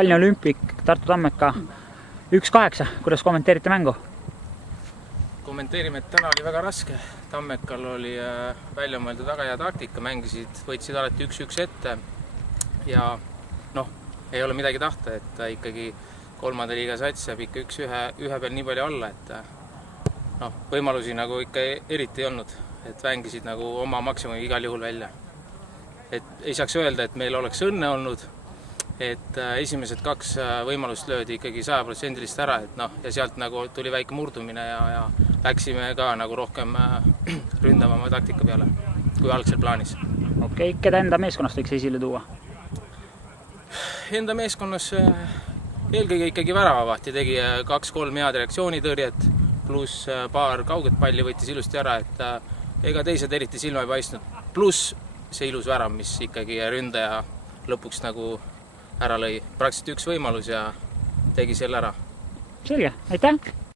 Tallinna Olümpik, Tartu Tammeka 1-8, kuidas kommenteerite mängu? Kommenteerime, et täna oli väga raske. Tammekal oli välja mõeldud väga hea taktika, võtsid alati 1-1 ette ja ei ole midagi tahta, et ikkagi kolmanda liiga sats saab ikka ühe peal nii palju olla, et võimalusi nagu ikka eriti ei olnud, et mängisid nagu oma maksimumi igal juhul välja. Et ei saaks öelda, et meil oleks õnne olnud, et esimesed 2 võimalust löödi ikkagi 100% ära, et ja sealt nagu tuli väike murdumine ja läksime ka nagu rohkem ründavama taktika peale, kui algsel plaanis. Okei, keda enda meeskonnast võiks esile tuua? Enda meeskonnas eelkõige ikkagi väravavahti tegi 2-3 head reaktsioonitõrjet, pluss paar kauget palli võttis ilusti ära, et ega teised eriti silma ei paistnud. Pluss see ilus värav, mis ikkagi ründaja lõpuks nagu ära lõi. Praktiliselt 1 võimalus ja tegi selle ära. Selge, aitäh!